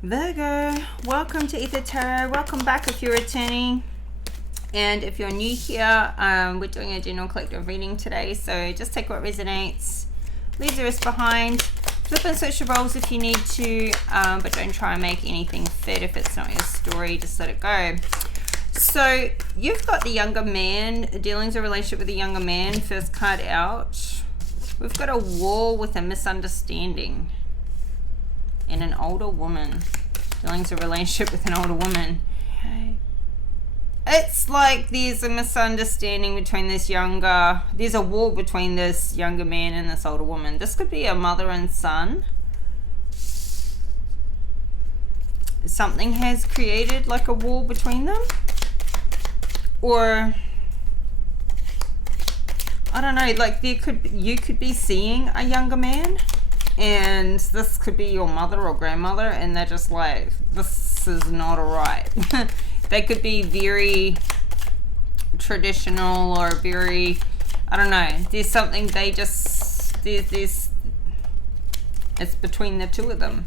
Virgo, welcome to Ether Tarot. Welcome back if you're returning. And if you're new here, we're doing a general collective reading today. So just take what resonates, leave the rest behind. Flip and switch the roles if you need to, but don't try and make anything fit if it's not your story. Just let it go. So you've got the younger man, dealing with a relationship with a younger man, first card out. We've got a wall with a misunderstanding. And an older woman, dealing with a relationship with an older woman. It's like there's a misunderstanding between there's a wall between this younger man and this older woman. This could be a mother and son. Something has created like a wall between them. Or, I don't know, like you could be seeing a younger man. And this could be your mother or grandmother, and they're just like, this is not alright. They could be very traditional or very, I don't know, there's something it's between the two of them.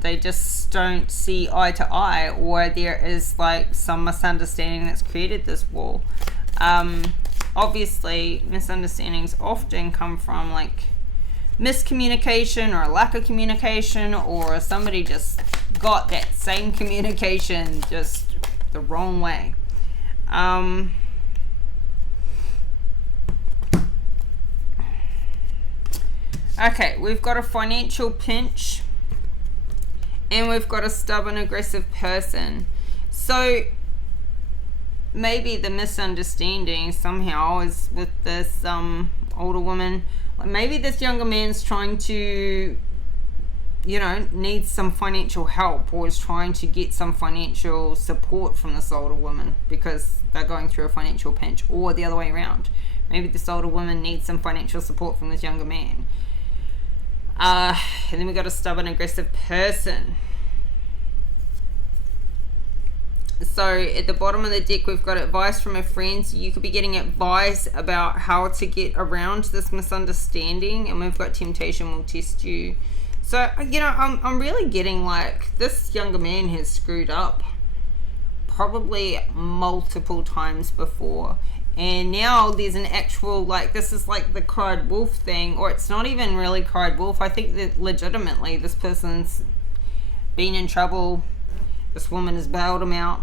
They just don't see eye to eye, or there is like some misunderstanding that's created this wall. Obviously, misunderstandings often come from like miscommunication or a lack of communication, or somebody just got that same communication just the wrong way. Okay, we've got a financial pinch and we've got a stubborn, aggressive person. So maybe the misunderstanding somehow is with this older woman. Maybe this younger man's trying to, needs some financial help, or is trying to get some financial support from this older woman because they're going through a financial pinch, or the other way around. Maybe this older woman needs some financial support from this younger man. And then we got a stubborn, aggressive person. So at the bottom of the deck, we've got advice from a friend. So you could be getting advice about how to get around this misunderstanding. And we've got temptation will test you. So, I'm really getting like this younger man has screwed up probably multiple times before. And now there's an actual, like, this is like the cried wolf thing. Or it's not even really cried wolf. I think that legitimately this person's been in trouble. This woman has bailed him out.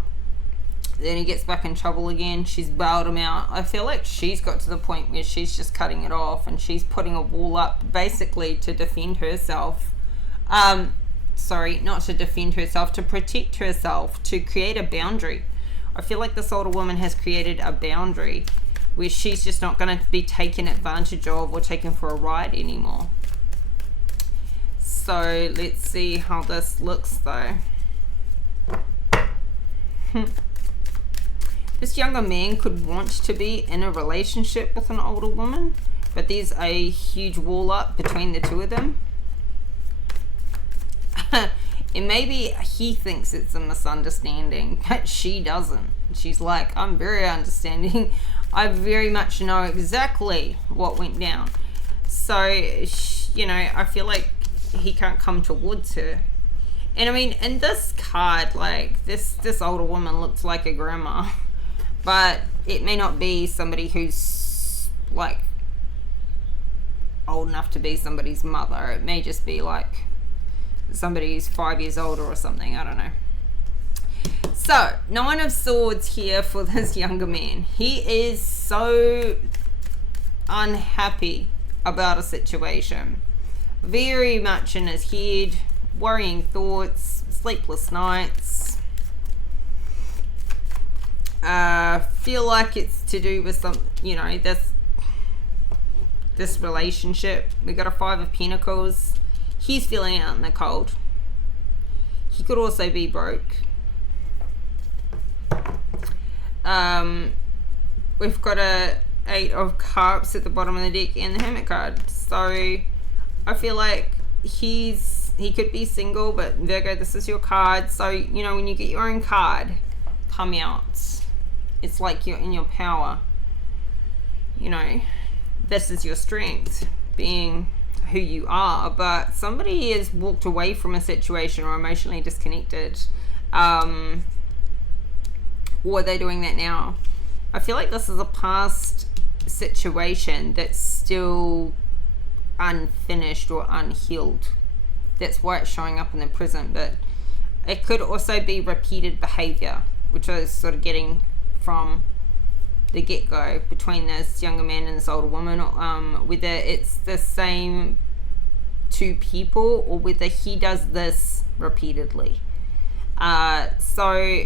Then he gets back in trouble again. She's bailed him out. I feel like she's got to the point where she's just cutting it off and she's putting a wall up basically to defend herself. Sorry, not to defend herself, to protect herself, to create a boundary. I feel like this older woman has created a boundary where she's just not going to be taken advantage of or taken for a ride anymore. So let's see how this looks though. This younger man could want to be in a relationship with an older woman, but there's a huge wall up between the two of them. And maybe he thinks it's a misunderstanding, but she doesn't. She's like, I'm very understanding. I very much know exactly what went down. So, I feel like he can't come towards her. And I mean, in this card, like, this older woman looks like a grandma. But it may not be somebody who's, like, old enough to be somebody's mother. It may just be, like, somebody who's 5 years older or something. I don't know. So, 9 of Swords here for this younger man. He is so unhappy about a situation. Very much in his head. Worrying thoughts. Sleepless nights. Feel like it's to do with some, this relationship. We got a 5 of Pentacles. He's feeling out in the cold. He could also be broke. We've got a 8 of Cups at the bottom of the deck and the Hermit card. So I feel like he could be single, but Virgo, this is your card. So, when you get your own card come out, it's like you're in your power. This is your strength, being who you are, but somebody has walked away from a situation or emotionally disconnected, or they're doing that now. I feel like this is a past situation that's still unfinished or unhealed. That's why it's showing up in the present, but it could also be repeated behavior, which I was sort of getting from the get-go between this younger man and this older woman, whether it's the same two people or whether he does this repeatedly. So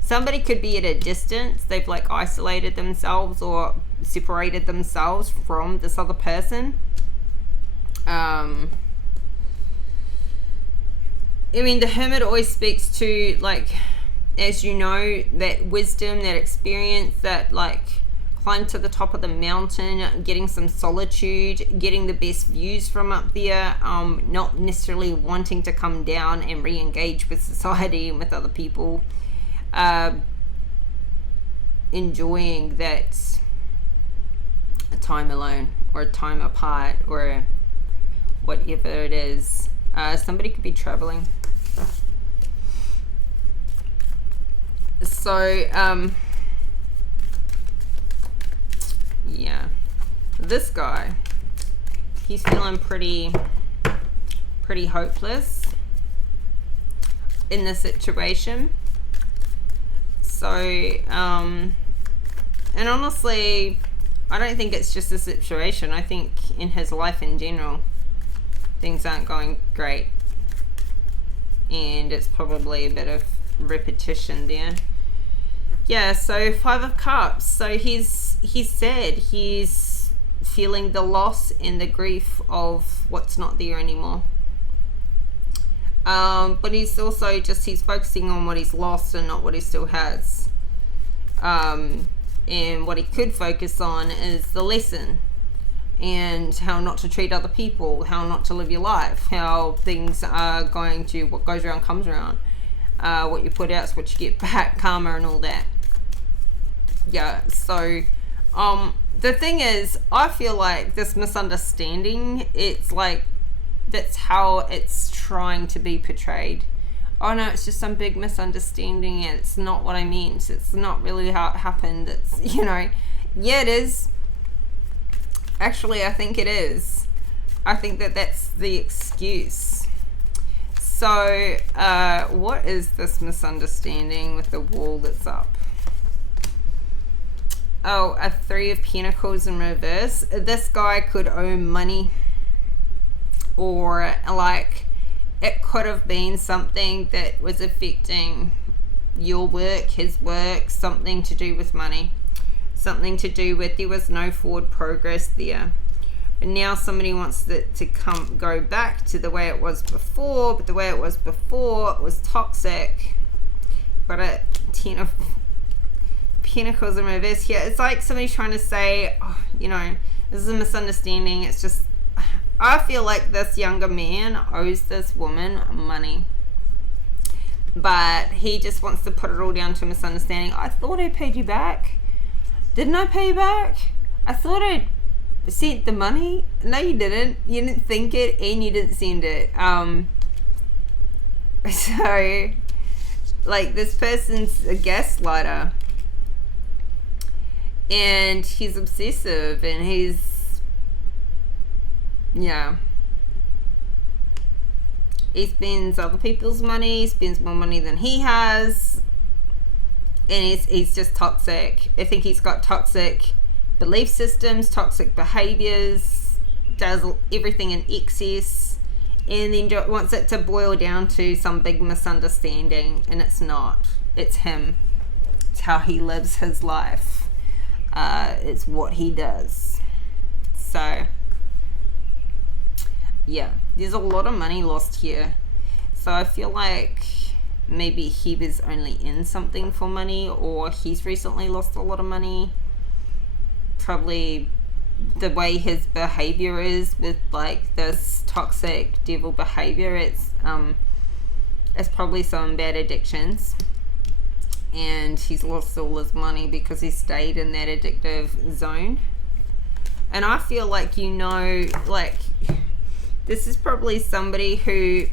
somebody could be at a distance. They've like isolated themselves or separated themselves from this other person. I mean, the Hermit always speaks to, like, as you know, that wisdom, that experience, that like climb to the top of the mountain, getting some solitude, getting the best views from up there, not necessarily wanting to come down and re-engage with society and with other people, enjoying that a time alone or a time apart or whatever it is. Somebody could be traveling. So, yeah, this guy, he's feeling pretty hopeless in this situation. So, and honestly, I don't think it's just a situation. I think in his life in general, things aren't going great, and it's probably a bit of repetition there. Yeah, so 5 of Cups. So he's sad. He's feeling the loss and the grief of what's not there anymore. But he's also he's focusing on what he's lost and not what he still has. And what he could focus on is the lesson and how not to treat other people, how not to live your life, how things are going to, what goes around comes around. What you put out is what you get back, karma and all that. Yeah, so the thing is, I feel like this misunderstanding, it's like that's how it's trying to be portrayed. Oh no, it's just some big misunderstanding and it's not what I meant. It's not really how it happened. It's, you know, yeah, it is. Actually, I think it is. I think that that's the excuse. So, what is this misunderstanding with the wall that's up? Oh, a 3 of Pentacles in reverse. This guy could owe money, or like it could have been something that was affecting your work, his work, something to do with money, something to do with there was no forward progress there. And now somebody wants it to go back to the way it was before, but the way it was before was toxic. Got a 10 of Pentacles in reverse here. It's like somebody's trying to say, oh, you know, this is a misunderstanding. It's just, I feel like this younger man owes this woman money, but he just wants to put it all down to a misunderstanding. I thought I paid you back. Didn't I pay you back? I thought I sent the money. No, you didn't. You didn't think it, and you didn't send it. So, like, this person's a gaslighter, and he's obsessive, and he's, yeah, he spends other people's money, spends more money than he has, and he's just toxic. I think he's got toxic belief systems, toxic behaviors, does everything in excess, and then wants it to boil down to some big misunderstanding, and it's not. It's him. It's how he lives his life. It's what he does. So, yeah, there's a lot of money lost here. So I feel like maybe he was only in something for money, or he's recently lost a lot of money. Probably the way his behavior is with like this toxic devil behavior, it's probably some bad addictions, and he's lost all his money because he stayed in that addictive zone. And I feel like, you know, like, this is probably somebody who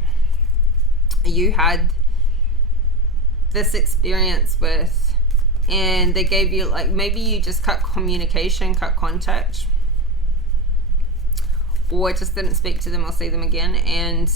you had this experience with, and they gave you, like, maybe you just cut communication, cut contact, or just didn't speak to them or see them again, and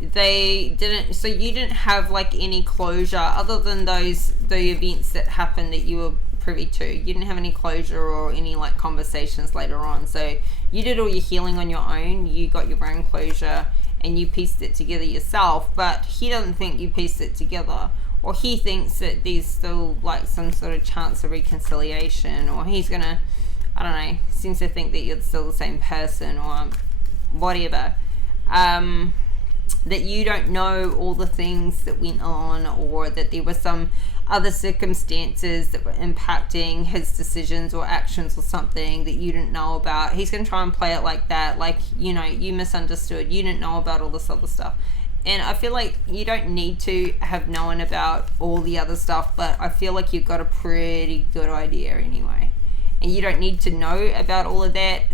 they didn't, so you didn't have like any closure other than the events that happened that you were privy to. You didn't have any closure or any like conversations later on, so you did all your healing on your own. You got your own closure and you pieced it together yourself, but he doesn't think you pieced it together, or he thinks that there's still like some sort of chance of reconciliation, or he's gonna, I don't know, seems to think that you're still the same person or whatever. That you don't know all the things that went on, or that there were some other circumstances that were impacting his decisions or actions or something that you didn't know about. He's going to try and play it like that, like, you know, you misunderstood, you didn't know about all this other stuff. And I feel like you don't need to have known about all the other stuff, but I feel like you've got a pretty good idea anyway. And you don't need to know about all of that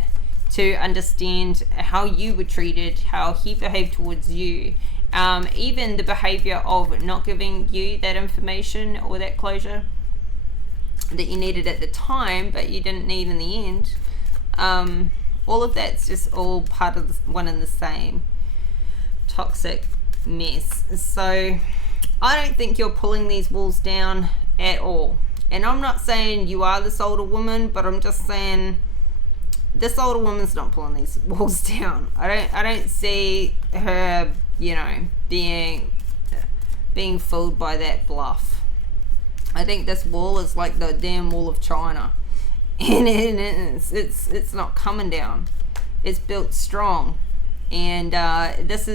to understand how you were treated, how he behaved towards you. Even the behavior of not giving you that information or that closure that you needed at the time, but you didn't need in the end. All of that's just all part of one and the same toxic mess. So I don't think you're pulling these walls down at all. And I'm not saying you are this older woman, but I'm just saying this older woman's not pulling these walls down. I don't see her, you know, being fooled by that bluff. I think this wall is like the damn wall of China, and it's not coming down. It's built strong, and this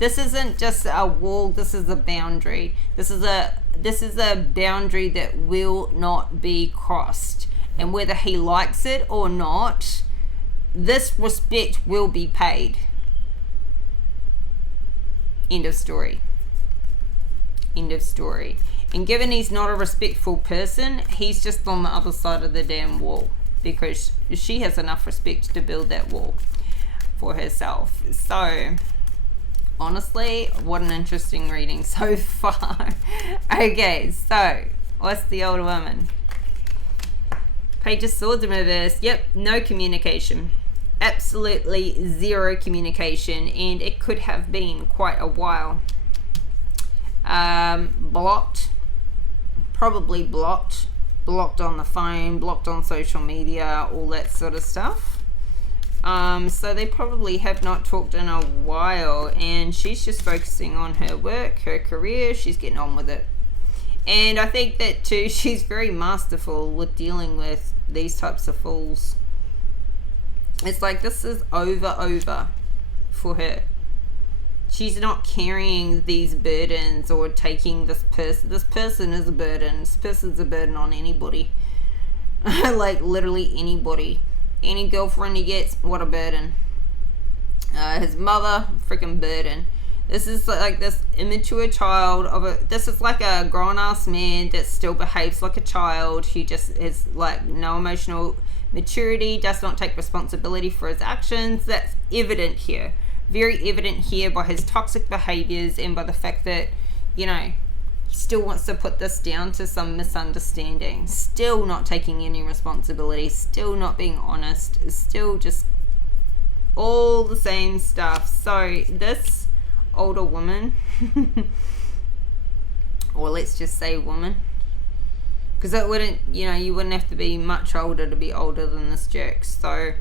isn't just a wall. This is a boundary. This is a boundary that will not be crossed. And whether he likes it or not, this respect will be paid. End of story. End of story. And given he's not a respectful person, he's just on the other side of the damn wall, because she has enough respect to build that wall for herself. So, honestly, what an interesting reading so far. Okay, so, what's the older woman? Page of Swords in reverse. Yep, no communication. Absolutely zero communication, and it could have been quite a while. Blocked. Probably blocked. Blocked on the phone, blocked on social media, all that sort of stuff. So they probably have not talked in a while, and she's just focusing on her work, her career. She's getting on with it. And I think that too, she's very masterful with dealing with these types of fools. It's like this is over for her. She's not carrying these burdens or taking this person. This person is a burden. This person's a burden on anybody. Like literally anybody. Any girlfriend he gets, what a burden. His mother, freaking burden. This is like this immature child this is like a grown-ass man that still behaves like a child, who just is like no emotional maturity, does not take responsibility for his actions. That's evident here. Very evident here by his toxic behaviors, and by the fact that, you know, he still wants to put this down to some misunderstanding. Still not taking any responsibility. Still not being honest. Still just all the same stuff. So this older woman, or let's just say woman, because it wouldn't, you know, you wouldn't have to be much older to be older than this jerk. So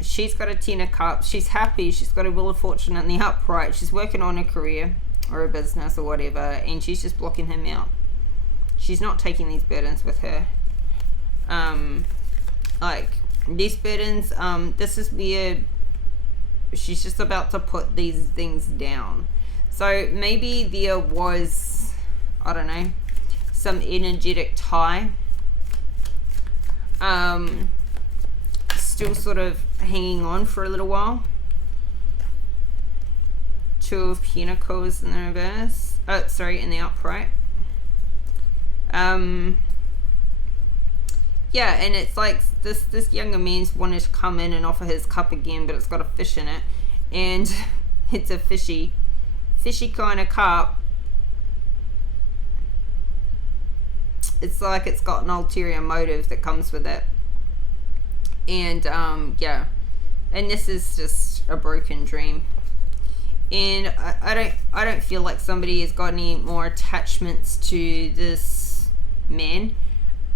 she's got a 10 of cups. She's happy. She's got a wheel of fortune in the upright. She's working on a career or a business or whatever, and she's just blocking him out. She's not taking these burdens with her. Like these burdens, this is where she's just about to put these things down. So maybe there was, I don't know, some energetic tie, still sort of hanging on for a little while. Two of Pentacles in the reverse. In the upright. Yeah, and it's like this younger man's wanted to come in and offer his cup again, but it's got a fish in it, and it's a fishy kind of cup. It's like it's got an ulterior motive that comes with it, and yeah, and this is just a broken dream. And I don't feel like somebody has got any more attachments to this man.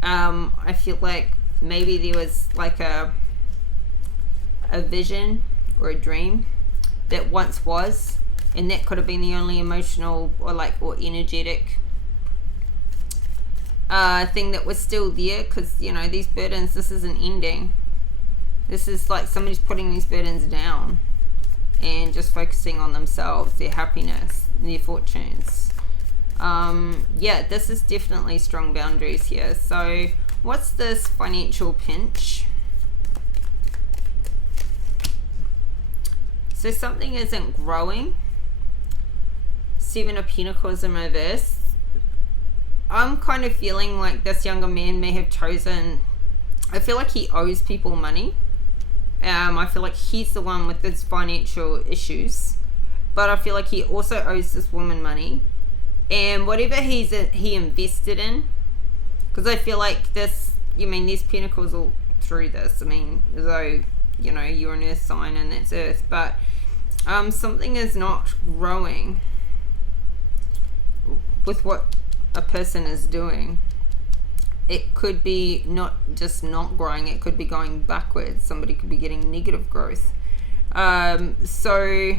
I feel like maybe there was like a vision or a dream that once was, and that could have been the only emotional or energetic thing that was still there, because these burdens, this isn't ending. This is like somebody's putting these burdens down and just focusing on themselves, their happiness, their fortunes. Yeah, this is definitely strong boundaries here. So what's this financial pinch? So something isn't growing. 7 of Pentacles in reverse. I'm kind of feeling like this younger man may have chosen, I feel like he owes people money. I feel like he's the one with his financial issues, but I feel like he also owes this woman money, and whatever he invested in, because I feel like this, these pentacles all through this, though you're an earth sign and that's earth, but something is not growing with what a person is doing. It could be not just not growing, it could be going backwards. Somebody could be getting negative growth. So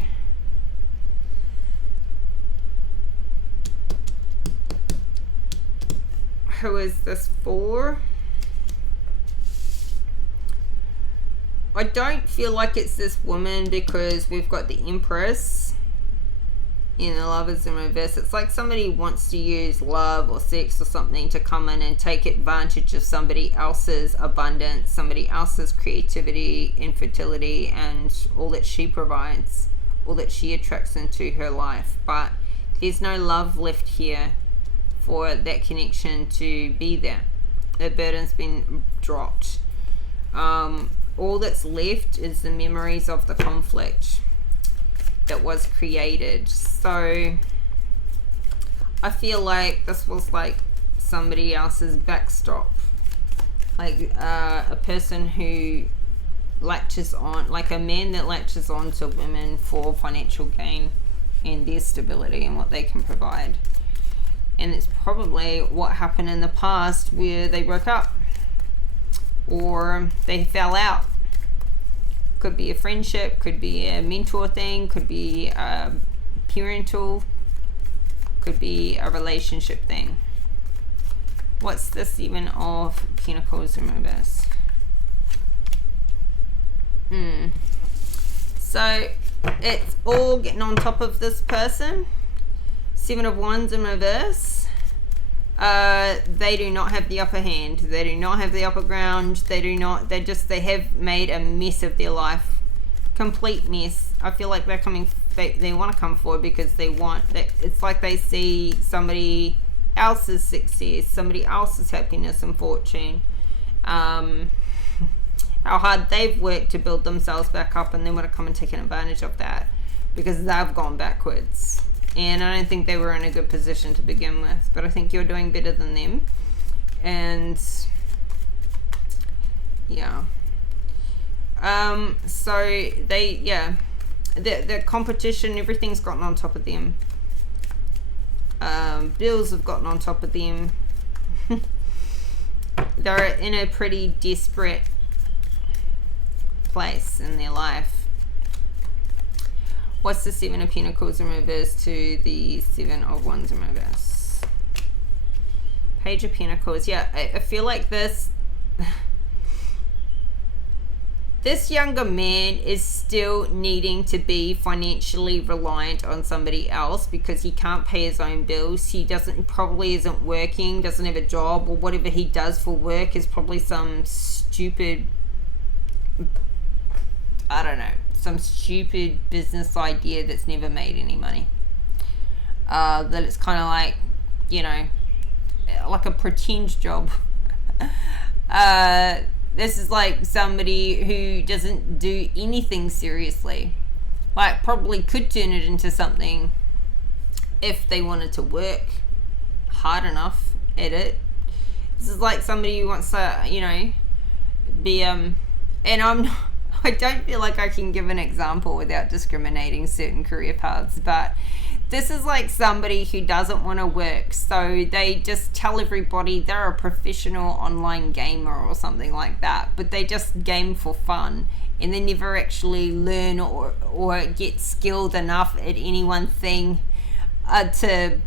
who is this for? I don't feel like it's this woman, because we've got the Empress in the Lovers in reverse. It's like somebody wants to use love or sex or something to come in and take advantage of somebody else's abundance, somebody else's creativity and fertility, and all that she provides, all that she attracts into her life. But there's no love left here for that connection to be there. The burden's been dropped. All that's left is the memories of the conflict that was created. So I feel like this was like somebody else's backstop, like a person who latches on, like a man that latches on to women for financial gain and their stability and what they can provide. And it's probably what happened in the past where they broke up or they fell out. Could be a friendship, could be a mentor thing, could be a parental, could be a relationship thing. What's the 7 of Pentacles in reverse? So it's all getting on top of this person. 7 of Wands in reverse. They do not have the upper hand. They do not have the upper ground. They have made a mess of their life. Complete mess. I feel like they're coming, they want to come forward because it's like they see somebody else's success, somebody else's happiness and fortune. How hard they've worked to build themselves back up, and they want to come and take advantage of that because they've gone backwards. And I don't think they were in a good position to begin with, but I think you're doing better than them. And yeah. So the competition, everything's gotten on top of them. Bills have gotten on top of them. They're in a pretty desperate place in their life. What's the 7 of Pentacles in reverse to the 7 of Wands in reverse? Page of Pentacles. Yeah, I feel like this younger man is still needing to be financially reliant on somebody else because he can't pay his own bills. He probably isn't working, doesn't have a job, or whatever he does for work is probably some stupid, some stupid business idea that's never made any money. That it's kind of like, like a pretend job. This is like somebody who doesn't do anything seriously. Like, probably could turn it into something if they wanted to work hard enough at it. This is like somebody who wants to, you know, be and I don't feel like I can give an example without discriminating certain career paths, but this is like somebody who doesn't want to work, so they just tell everybody they're a professional online gamer or something like that, but they just game for fun, and they never actually learn or get skilled enough at any one thing to,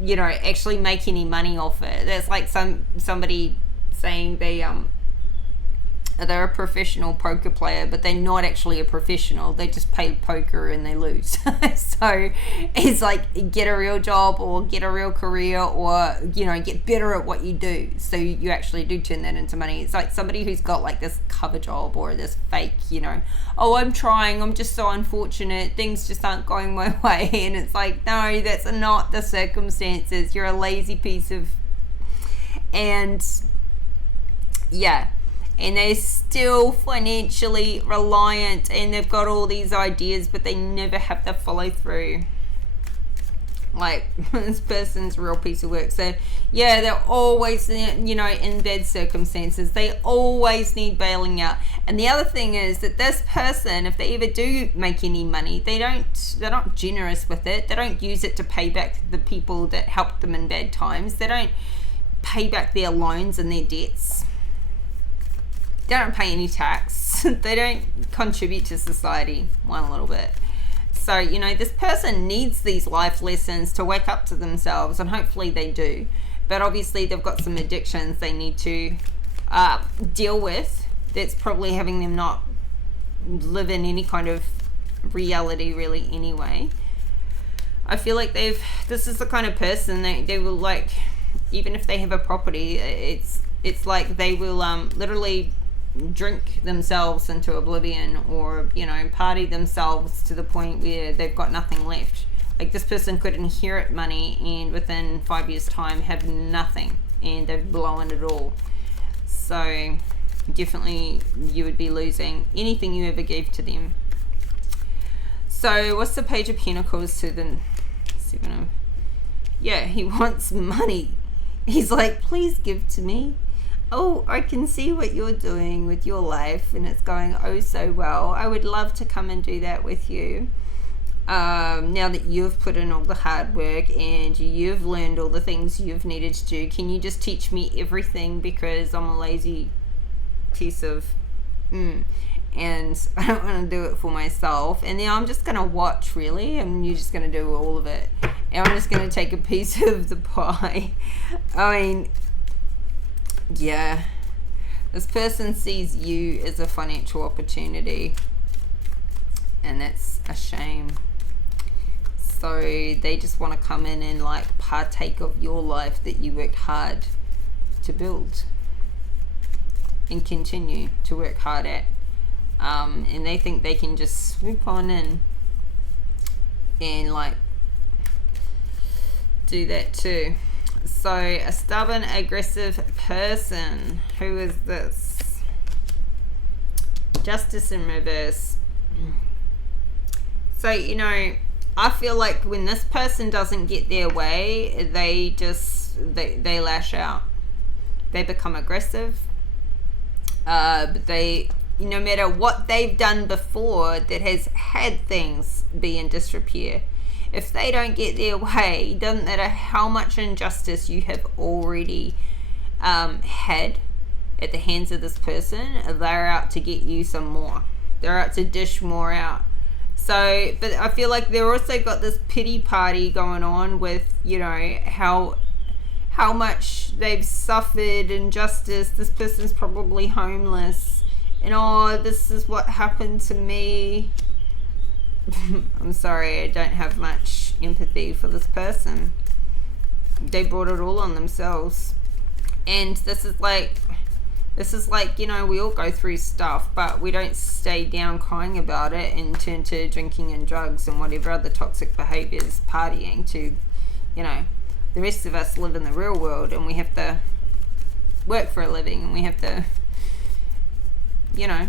you know, actually make any money off it. That's like somebody saying they're a professional poker player, but they're not actually a professional. They just play poker and they lose. So it's like, get a real job or get a real career, or, you know, get better at what you do, so you actually do turn that into money. It's like somebody who's got like this cover job or this fake, you know, oh, I'm trying, I'm just so unfortunate, things just aren't going my way. And it's like, no, that's not the circumstances. You're a lazy piece of... And yeah, and they're still financially reliant, and they've got all these ideas, but they never have the follow through. Like, this person's a real piece of work. So yeah, they're always, you know, in bad circumstances. They always need bailing out. And the other thing is that this person, if they ever do make any money, they're not generous with it. They don't use it to pay back the people that helped them in bad times. They don't pay back their loans and their debts. They don't pay any tax. They don't contribute to society one little bit. So, you know, this person needs these life lessons to wake up to themselves, and hopefully they do. But obviously they've got some addictions they need to deal with. That's probably having them not live in any kind of reality really anyway. I feel like this is the kind of person they will, like, even if they have a property, it's like they will literally drink themselves into oblivion, or, you know, party themselves to the point where they've got nothing left. Like, this person could inherit money and within 5 years time have nothing, and they've blown it all. So definitely you would be losing anything you ever gave to them. So what's the Page of Pentacles to the Seven of... Yeah, he wants money. He's like, please give to me. Oh, I can see what you're doing with your life, and it's going oh so well. I would love to come and do that with you. Now that you've put in all the hard work and you've learned all the things you've needed to do, can you just teach me everything, because I'm a lazy piece of and I don't want to do it for myself, and then I'm just going to watch, really, and you're just going to do all of it, and I'm just going to take a piece of the pie. I mean... yeah, this person sees you as a financial opportunity, and that's a shame. So they just want to come in and, like, partake of your life that you worked hard to build and continue to work hard at, and they think they can just swoop on in and, like, do that too. So a stubborn, aggressive person. Who is this? Justice in reverse. So, you know, I feel like when this person doesn't get their way, they lash out. They become aggressive. But they, no matter what they've done before that has had things be in disrepair, if they don't get their way, doesn't matter how much injustice you have already had at the hands of this person, they're out to get you some more. They're out to dish more out. So, but I feel like they've also got this pity party going on with, you know, how much they've suffered injustice. This person's probably homeless, and oh, this is what happened to me. I'm sorry, I don't have much empathy for this person. They brought it all on themselves. And this is like, you know, we all go through stuff, but we don't stay down crying about it and turn to drinking and drugs and whatever other toxic behaviors, partying to, you know, the rest of us live in the real world, and we have to work for a living, and we have to, you know,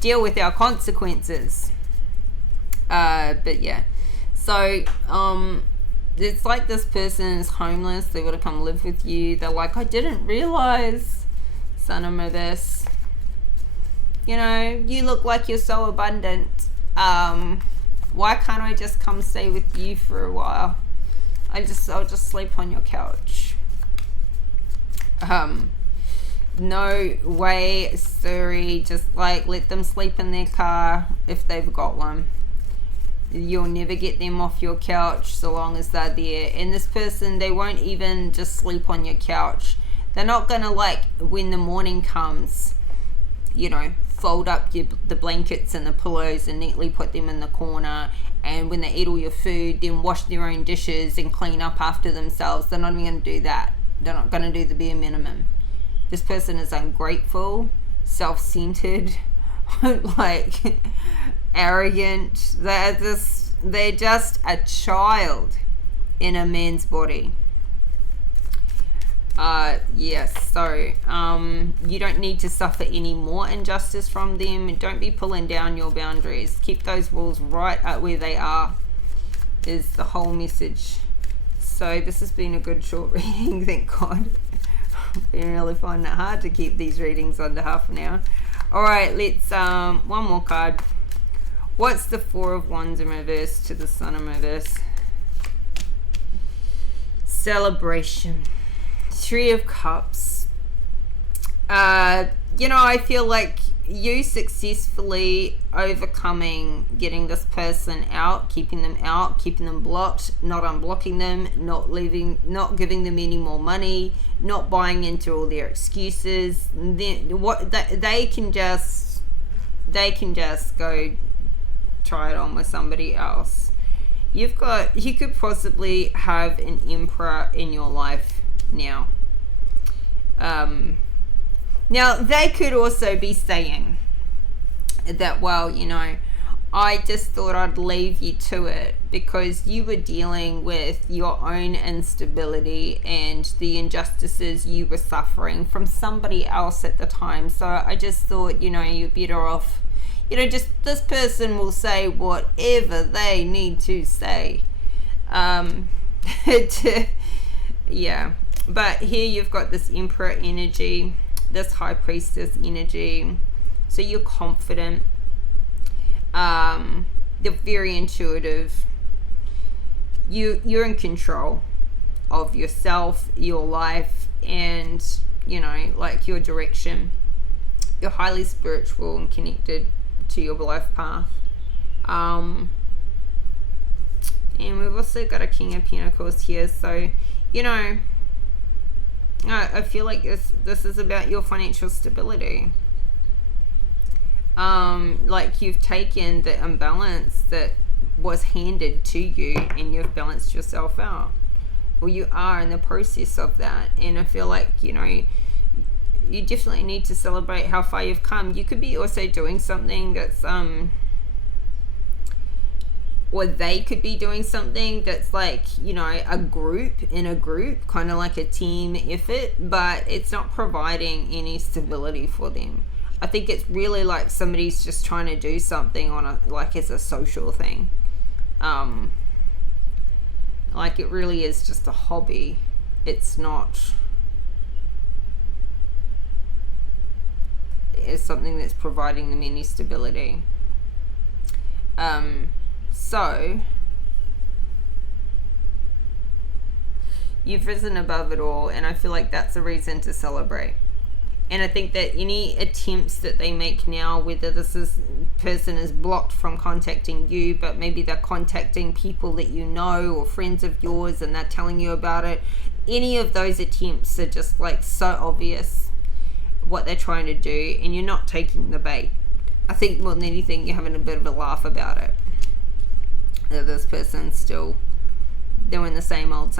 deal with our consequences. But yeah, so it's like this person is homeless. They would have come live with you. They're like, I didn't realize, son of this, you know, you look like you're so abundant. Why can't I just come stay with you for a while? I'll just sleep on your couch. No way, sorry. Just like let them sleep in their car if they've got one. You'll never get them off your couch so long as they're there. And this person, they won't even just sleep on your couch. They're not gonna, like, when the morning comes, you know, fold up the blankets and the pillows and neatly put them in the corner, and when they eat all your food, then wash their own dishes and clean up after themselves. They're not even going to do that. They're not going to do the bare minimum. This person is ungrateful, self-centered, like arrogant. They're just a child in a man's body. Yes, so you don't need to suffer any more injustice from them. Don't be pulling down your boundaries. Keep those walls right at where they are, is the whole message. So this has been a good short reading, thank God. I've been really finding it hard to keep these readings under half an hour. Alright, let's one more card. What's the Four of Wands in reverse to the Sun in reverse? Celebration. Three of Cups. You know, I feel like you successfully overcoming getting this person out, keeping them blocked, not unblocking them, not giving them any more money, not buying into all their excuses. Then what they can just go try it on with somebody else. You could possibly have an emperor in your life now. Now they could also be saying that, well, you know, I just thought I'd leave you to it because you were dealing with your own instability and the injustices you were suffering from somebody else at the time. So I just thought, you know, you're better off, you know, just this person will say whatever they need to say. Yeah. But here you've got this Emperor energy, this High Priestess energy. So you're confident. You're very intuitive. You're in control of yourself, your life, and, you know, like your direction. You're highly spiritual and connected to your life path. And we've also got a King of Pentacles here. So, you know, I feel like this is about your financial stability. Like you've taken the imbalance that was handed to you and you've balanced yourself out. Well, you are in the process of that. And I feel like, you know, you definitely need to celebrate how far you've come. You could be also doing something that's or they could be doing something that's like, you know, a group, kind of like a team effort, but it's not providing any stability for them. I think it's really like somebody's just trying to do something on as a social thing. Like it really is just a hobby. It's not, it's something that's providing them any stability. So you've risen above it all, and I feel like that's a reason to celebrate. And I think that any attempts that they make now, whether person is blocked from contacting you, but maybe they're contacting people that you know or friends of yours and they're telling you about it, any of those attempts are just like so obvious what they're trying to do, and you're not taking the bait. I think more than anything, you're having a bit of a laugh about it. That this person's still doing the same old.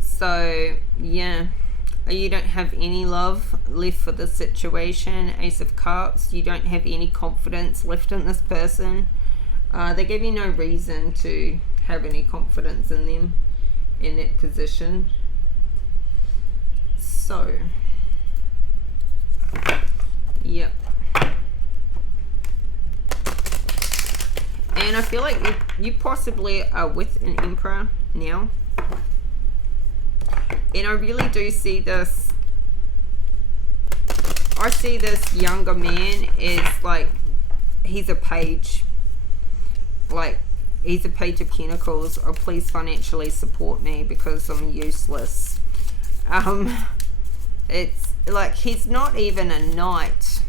So yeah, you don't have any love left for this situation. Ace of Cups. You don't have any confidence left in this person. They give you no reason to have any confidence in them in that position. So, yep. And I feel like you possibly are with an Emperor now. And I really do see this. I see this younger man as like, he's a page. Like, he's a page of pentacles. Or please financially support me because I'm useless. It's like, he's not even a knight.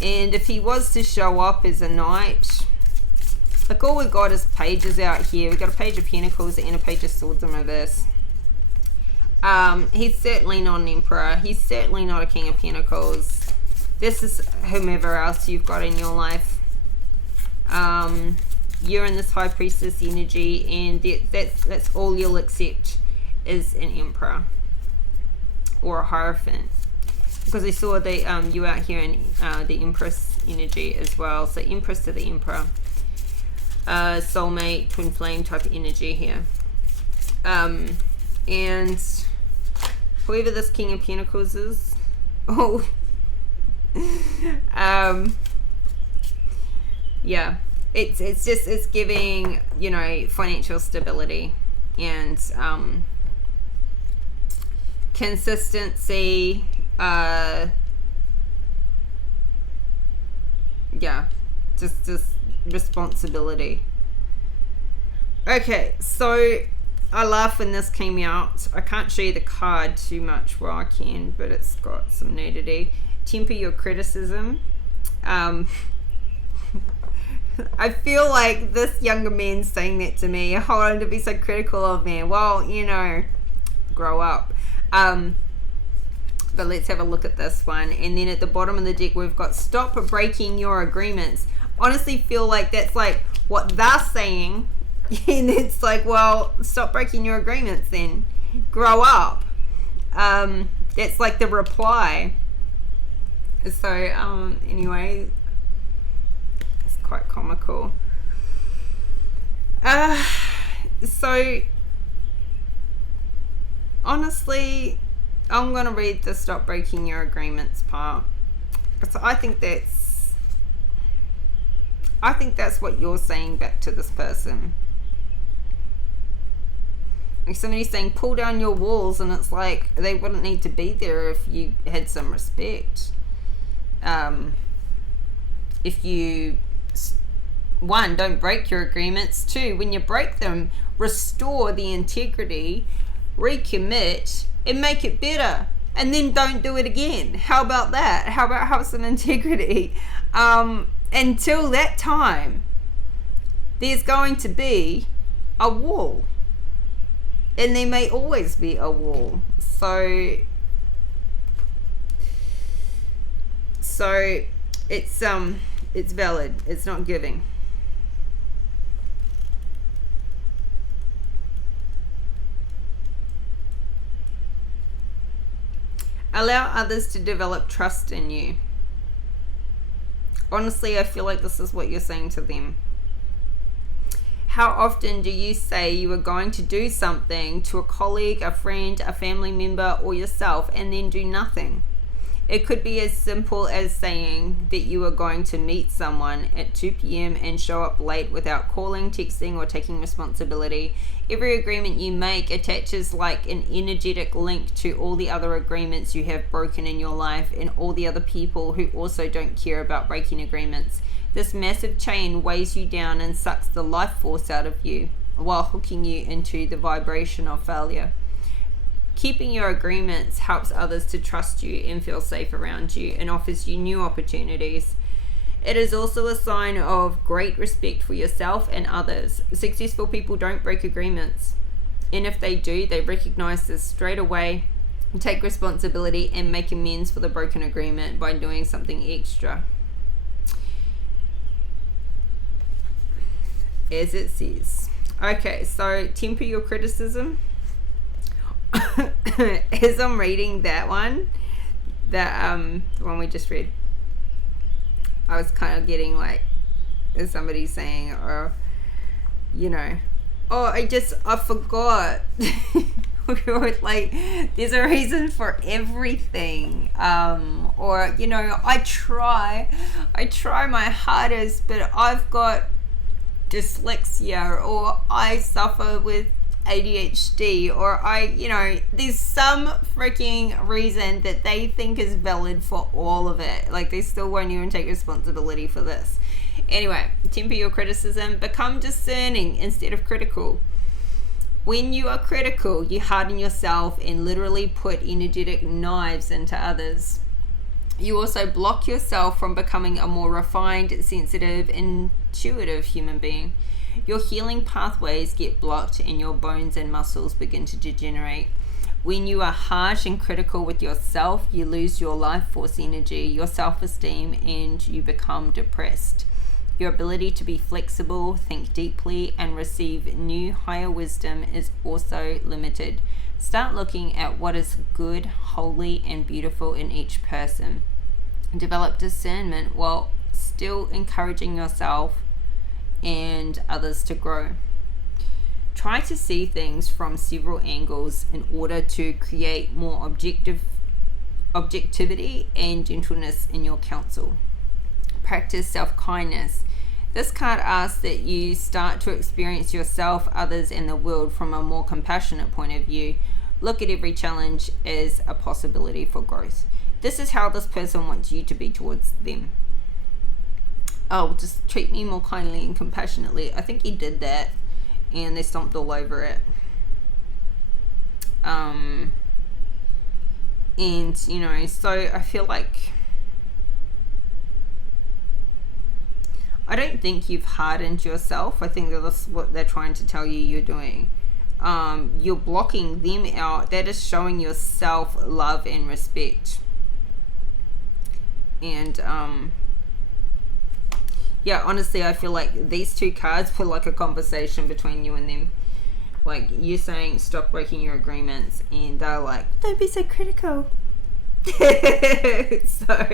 And if he was to show up as a knight, like, all we've got is pages out here. We've got a page of pentacles and a page of swords in reverse. He's certainly not an emperor. He's certainly not a king of pentacles. This is whomever else you've got in your life. You're in this high priestess energy, and that's all you'll accept is an emperor or a hierophant. Because I saw the you out here in the empress energy as well. So empress to the emperor. Soulmate, twin flame type of energy here. And whoever this king of pentacles is, yeah, it's giving, you know, financial stability and consistency. Yeah, just responsibility. Okay, so I laugh when this came out. I can't show you the card too much. Well, I can, but it's got some nudity. Temper your criticism. I feel like this younger man's saying that to me. Hold on, to be so critical of me. Well, you know, grow up. But let's have a look at this one. And then at the bottom of the deck, we've got stop breaking your agreements. Honestly feel like that's like what they're saying. And it's like, well, stop breaking your agreements then. Grow up. That's like the reply. So, anyway, it's quite comical. So, honestly, I'm going to read the stop breaking your agreements part. So I think that's what you're saying back to this person. Like, somebody's saying pull down your walls, and it's like they wouldn't need to be there if you had some respect. If you, one, don't break your agreements. Two, when you break them, restore the integrity, recommit, and make it better, and then don't do it again. How about that? How about have some integrity? Until that time, there's going to be a wall, and there may always be a wall. So it's valid. It's not giving. Allow others to develop trust in you. Honestly, I feel like this is what you're saying to them. How often do you say you are going to do something to a colleague, a friend, a family member, or yourself, and then do nothing? It could be as simple as saying that you are going to meet someone at 2 p.m. and show up late without calling, texting, or taking responsibility. Every agreement you make attaches like an energetic link to all the other agreements you have broken in your life and all the other people who also don't care about breaking agreements. This massive chain weighs you down and sucks the life force out of you while hooking you into the vibration of failure. Keeping your agreements helps others to trust you and feel safe around you and offers you new opportunities. It is also a sign of great respect for yourself and others. Successful people don't break agreements. And if they do, they recognize this straight away, take responsibility, and make amends for the broken agreement by doing something extra. As it says. Okay, so temper your criticism. As I'm reading that one, the one we just read, I was kind of getting like, is somebody saying, or, you know, oh, I forgot. Like, there's a reason for everything. Or, you know, I try my hardest, but I've got dyslexia, or I suffer with ADHD, or there's some freaking reason that they think is valid for all of it. Like, they still won't even take responsibility for this. Anyway, temper your criticism. Become discerning instead of critical. When you are critical, you harden yourself and literally put energetic knives into others. You also block yourself from becoming a more refined, sensitive, intuitive human being. Your healing pathways get blocked and your bones and muscles begin to degenerate. When you are harsh and critical with yourself, you lose your life force energy, your self-esteem, and you become depressed. Your ability to be flexible, think deeply, and receive new, higher wisdom is also limited. Start looking at what is good, holy, and beautiful in each person. Develop discernment while still encouraging yourself and others to grow. Try to see things from several angles in order to create more objectivity and gentleness in your counsel. Practice self-kindness. This card asks that you start to experience yourself, others, and the world from a more compassionate point of view. Look at every challenge as a possibility for growth. This is how this person wants you to be towards them. Oh, just treat me more kindly and compassionately. I think he did that, and they stomped all over it. And, so I feel like I don't think you've hardened yourself. I think that's what they're trying to tell you you're doing. You're blocking them out. That is showing yourself love and respect. And honestly, I feel like these two cards were like a conversation between you and them. Like, you're saying stop breaking your agreements, and they're like, don't be so critical. So,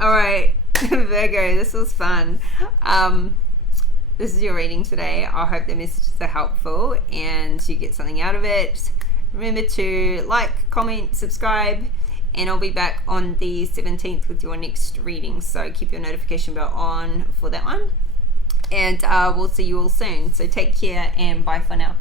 alright, Virgo, this was fun. This is your reading today. I hope the messages are helpful and you get something out of it. Remember to like, comment, subscribe, and I'll be back on the 17th with your next reading. So keep your notification bell on for that one. And we'll see you all soon. So take care and bye for now.